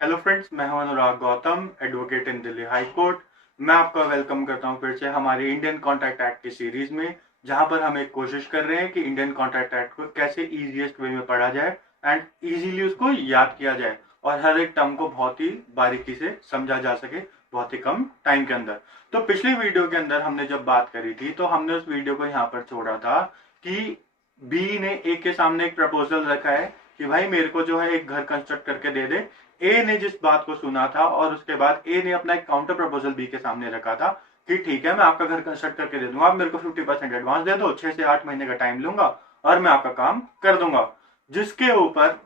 Hello friends, मैं हूं Anurag Gautam, advocate in Delhi high court. मैं आपका वेलकम करता हूं फिर से हमारे इंडियन कॉन्ट्रैक्ट एक्ट की सीरीज में, जहां पर हम एक कोशिश कर रहे हैं कि इंडियन कॉन्ट्रैक्ट एक्ट को कैसे इजीएस्ट वे में पढ़ा जाए एंड इजीली उसको याद किया जाए और हर एक टर्म को बहुत ही बारीकी से समझा जा सके बहुत ही कम टाइम के अंदर। तो पिछली वीडियो के अंदर हमने जब बात करी थी तो हमने उस वीडियो को यहाँ पर छोड़ा था कि बी ने ए के सामने एक प्रपोजल रखा है कि भाई मेरे को जो है एक घर कंस्ट्रक्ट करके दे दे। ए ने जिस बात को सुना था और उसके बाद ए ने अपना एक काउंटर प्रपोजल बी के सामने रखा था कि ठीक है, मैं आपका घर कंस्ट्रक्ट करके दे दूंगा, आप मेरे को 50% एडवांस दे दो, 6 से 8 महीने का टाइम लूंगा और मैं आपका काम कर दूंगा। जिसके ऊपर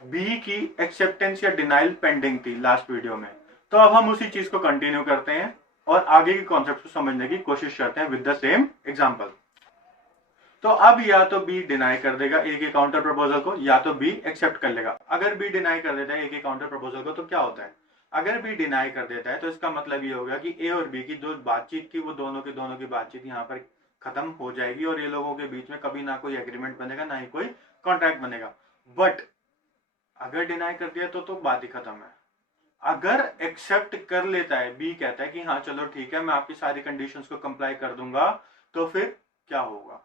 बी की एक्सेप्टेंस या डिनाइल पेंडिंग थी लास्ट वीडियो में। तो अब हम उसी चीज को कंटिन्यू करते हैं और आगे के कॉन्सेप्ट को समझने की कोशिश करते हैं विद द सेम एग्जाम्पल। तो अब या तो बी डिनाई कर देगा ए के काउंटर प्रपोजल को, या तो बी एक्सेप्ट कर लेगा। अगर बी डिनाई कर देता है ए के काउंटर प्रपोजल को तो क्या होता है? अगर बी डिनाई कर देता है तो इसका मतलब ये होगा कि ए और बी की जो बातचीत की वो दोनों की बातचीत यहाँ पर खत्म हो जाएगी और ये लोगों के बीच में कभी ना कोई एग्रीमेंट बनेगा ना ही कोई कॉन्ट्रैक्ट बनेगा। बट अगर डिनाई कर दिया तो बात ही खत्म है। अगर एक्सेप्ट कर लेता है, बी कहता है कि हाँ चलो ठीक है, मैं आपकी सारी कंडीशंस को कंप्लाई कर दूंगा, तो फिर क्या होगा?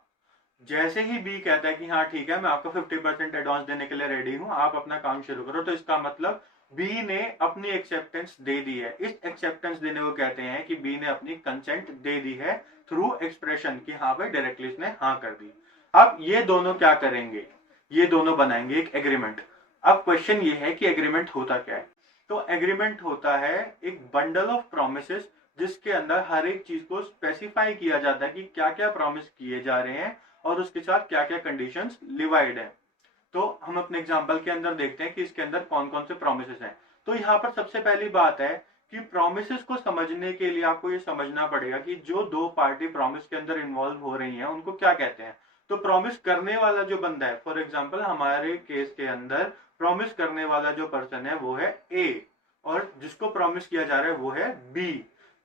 जैसे ही बी कहता है कि हाँ ठीक है, मैं आपको 50% एडवांस देने के लिए रेडी हूं, आप अपना काम शुरू करो, तो इसका मतलब बी ने अपनी एक्सेप्टेंस दे दी है। इस एक्सेप्टेंस देने को कहते हैं कि बी ने अपनी कंसेंट दे दी है थ्रू एक्सप्रेशन कि हाँ भाई डायरेक्टली इसने हाँ कर दी। अब ये दोनों क्या करेंगे? ये दोनों बनाएंगे एक एग्रीमेंट। अब क्वेश्चन ये है कि एग्रीमेंट होता क्या है? तो एग्रीमेंट होता है एक बंडल ऑफ प्रोमिसेस जिसके अंदर हर एक चीज को स्पेसिफाई किया जाता है कि क्या क्या प्रॉमिस किए जा रहे हैं और उसके साथ क्या क्या कंडीशंस लिवाइड है। तो हम अपने एग्जांपल के अंदर देखते हैं कि इसके अंदर कौन कौन से प्रोमिसेस हैं। तो यहाँ पर सबसे पहली बात है कि प्रोमिसेस को समझने के लिए आपको ये समझना पड़ेगा कि जो दो पार्टी प्रॉमिस के अंदर इन्वॉल्व हो रही हैं उनको क्या कहते हैं। तो प्रॉमिस करने वाला जो बंदा है, फॉर एग्जाम्पल हमारे केस के अंदर प्रॉमिस करने वाला जो पर्सन है वो है ए और जिसको प्रॉमिस किया जा रहा है वो है बी।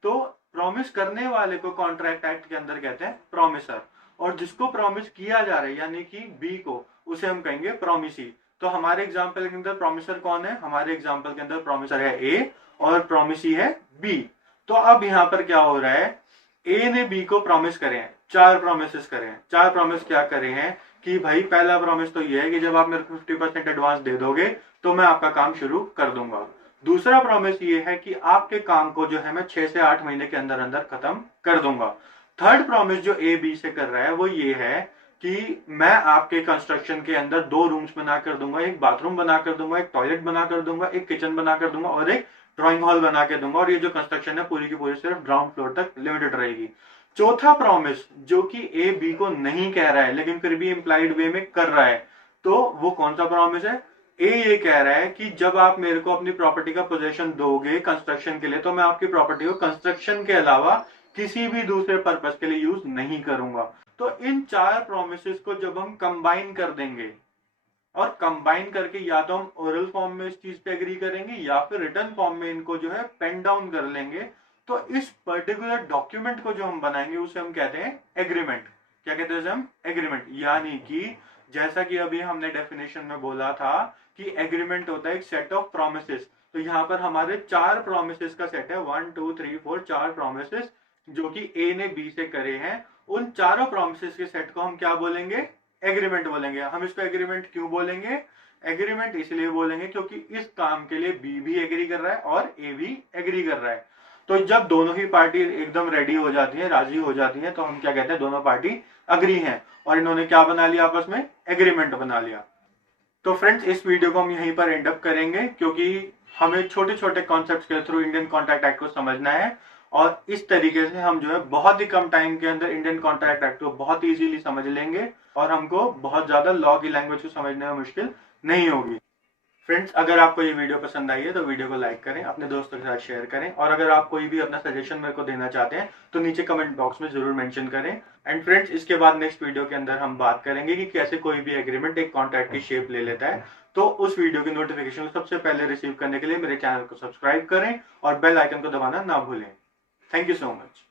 तो प्रॉमिस करने वाले को कॉन्ट्रैक्ट एक्ट के अंदर कहते हैं प्रॉमिसर और जिसको प्रॉमिस किया जा रहा है यानी कि बी को, उसे हम कहेंगे प्रॉमिसी। तो हमारे एग्जाम्पल के अंदर प्रॉमिसर कौन है? हमारे एग्जाम्पल के अंदर प्रॉमिसर है ए और प्रॉमिसी है बी। तो अब यहां पर क्या हो रहा है, ए ने बी को प्रॉमिस करे हैं, 4 प्रोमिस करे हैं। 4 प्रॉमिस क्या करे हैं कि भाई पहला प्रॉमिस तो ये है कि जब आप मेरे को 50% एडवांस दे दोगे तो मैं आपका काम शुरू कर दूंगा। दूसरा प्रॉमिस ये है कि आपके काम को जो है मैं 6 से 8 महीने के अंदर अंदर खत्म कर दूंगा। थर्ड प्रॉमिस जो ए बी से कर रहा है वो ये है कि मैं आपके कंस्ट्रक्शन के अंदर 2 रूम्स बना कर दूंगा, एक बाथरूम बना कर दूंगा, एक टॉयलेट बना कर दूंगा, एक किचन बना कर दूंगा और एक ड्राइंग हॉल बना के दूंगा और ये जो कंस्ट्रक्शन है पूरी की पूरी सिर्फ ग्राउंड फ्लोर तक लिमिटेड रहेगी। चौथा प्रॉमिस जो कि ए बी को नहीं कह रहा है लेकिन फिर भी इंप्लाइड वे में कर रहा है, तो वो कौन सा प्रॉमिस है? ए ये कह रहा है कि जब आप मेरे को अपनी प्रॉपर्टी का पोजेशन दोगे कंस्ट्रक्शन के लिए तो मैं आपकी प्रॉपर्टी को कंस्ट्रक्शन के अलावा किसी भी दूसरे पर्पस के लिए यूज नहीं करूंगा। तो इन 4 प्रोमिसेस को जब हम कंबाइन कर देंगे और कंबाइन करके या तो हम ओरल फॉर्म में इस चीज पे एग्री करेंगे या फिर रिटर्न फॉर्म में इनको जो है पेन डाउन कर लेंगे, तो इस पर्टिकुलर डॉक्यूमेंट को जो हम बनाएंगे उसे हम कहते हैं एग्रीमेंट। क्या कहते हैं हम? एग्रीमेंट। यानी कि जैसा कि अभी हमने डेफिनेशन में बोला था कि एग्रीमेंट होता है एक सेट ऑफ प्रोमिसेस, तो यहाँ पर हमारे 4 प्रोमिसेस का सेट है, 1 2 3 4 4 प्रोमिसेस जो कि ए ने बी से करे हैं। उन चारों प्रोमिसेस के सेट को हम क्या बोलेंगे? एग्रीमेंट बोलेंगे। हम इसको एग्रीमेंट क्यों बोलेंगे? एग्रीमेंट इसलिए बोलेंगे क्योंकि इस काम के लिए बी भी एग्री कर रहा है और ए भी एग्री कर रहा है। तो जब दोनों ही पार्टी एकदम रेडी हो जाती है, राजी हो जाती है, तो हम क्या कहते हैं? दोनों पार्टी अग्री हैं और इन्होंने क्या बना लिया? आपस में एग्रीमेंट बना लिया। तो फ्रेंड्स, इस वीडियो को हम यहीं पर एंड अप करेंगे क्योंकि हमें छोटे छोटे कॉन्सेप्ट्स के थ्रू इंडियन कॉन्ट्रैक्ट एक्ट को समझना है और इस तरीके से हम जो है बहुत ही कम टाइम के अंदर इंडियन कॉन्ट्रैक्ट एक्ट को बहुत इजीली समझ लेंगे और हमको बहुत ज्यादा लॉ की लैंग्वेज को समझने में मुश्किल नहीं होगी। फ्रेंड्स, अगर आपको ये वीडियो पसंद आई है तो वीडियो को लाइक करें, अपने दोस्तों के साथ शेयर करें और अगर आप कोई भी अपना सजेशन मेरे को देना चाहते हैं तो नीचे कमेंट बॉक्स में जरूर मेंशन करें। एंड फ्रेंड्स, इसके बाद नेक्स्ट वीडियो के अंदर हम बात करेंगे कि कैसे कोई भी एग्रीमेंट एक कॉन्ट्रैक्ट की शेप ले लेता है। तो उस वीडियो की नोटिफिकेशन सबसे पहले रिसीव करने के लिए मेरे चैनल को सब्सक्राइब करें और बेल आइकन को दबाना ना भूलें। Thank you so much.